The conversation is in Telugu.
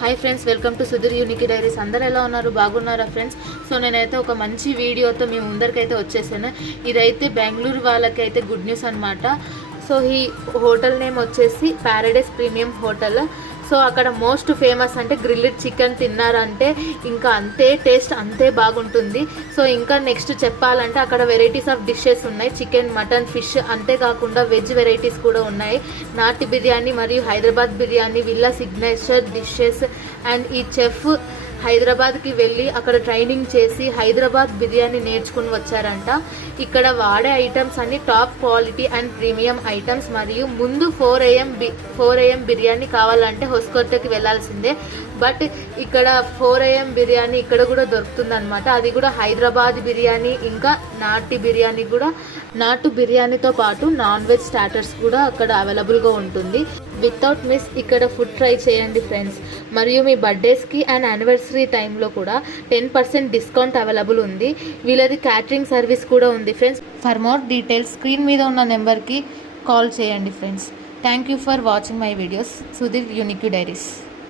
Hi friends, welcome to Sudheer unique diaries. అందరు ఎలా ఉన్నారు? బాగున్నారా ఫ్రెండ్స్? సో నేనైతే ఒక మంచి వీడియోతో మీ ముందరికైతే వచ్చేసాను. ఇదైతే బెంగళూరు వాళ్ళకైతే గుడ్ న్యూస్ అనమాట. సో ఈ హోటల్ నేమ్ వచ్చేసి ప్యారడైస్ ప్రీమియం హోటల్. సో అక్కడ మోస్ట్ ఫేమస్ అంటే గ్రిల్డ్ చికెన్ తిన్నారంటే ఇంకా అంతే టేస్ట్ అంతే బాగుంటుంది. సో ఇంకా నెక్స్ట్ చెప్పాలంటే అక్కడ వెరైటీస్ ఆఫ్ డిషెస్ ఉన్నాయి. చికెన్, మటన్, ఫిష్, అంతేకాకుండా వెజ్ వెరైటీస్ కూడా ఉన్నాయి. నాటి బిర్యానీ మరియు Hyderabad biryani villa signature dishes. And ఈ చెఫ్ హైదరాబాద్కి వెళ్ళి అక్కడ ట్రైనింగ్ చేసి హైదరాబాద్ బిర్యానీ నేర్చుకుని వచ్చారంట. ఇక్కడ వాడే ఐటమ్స్ అన్ని top quality and premium items. మరియు ముందు 4 AM బిర్యానీ కావాలంటే హొస్కోటకి వెళ్ళాల్సిందే. బట్ ఇక్కడ 4 AM బిర్యానీ ఇక్కడ కూడా దొరుకుతుంది అనమాట. అది కూడా హైదరాబాద్ బిర్యానీ, ఇంకా నాటు బిర్యానీతో పాటు నాన్ వెజ్ స్టార్టర్స్ కూడా అక్కడ అవైలబుల్గా ఉంటుంది. వితౌట్ మిస్ ఇక్కడ ఫుడ్ ట్రై చేయండి ఫ్రెండ్స్. మరియు మీ బర్త్డేస్కి అండ్ యానివర్సరీ టైంలో కూడా 10% డిస్కౌంట్ అవైలబుల్ ఉంది. వీళ్ళది క్యాటరింగ్ సర్వీస్ కూడా ఉంది friends. For more details screen మీద ఉన్న నెంబర్కి కాల్ చేయండి friends. Thank you for watching my videos. Sudheer unique diaries.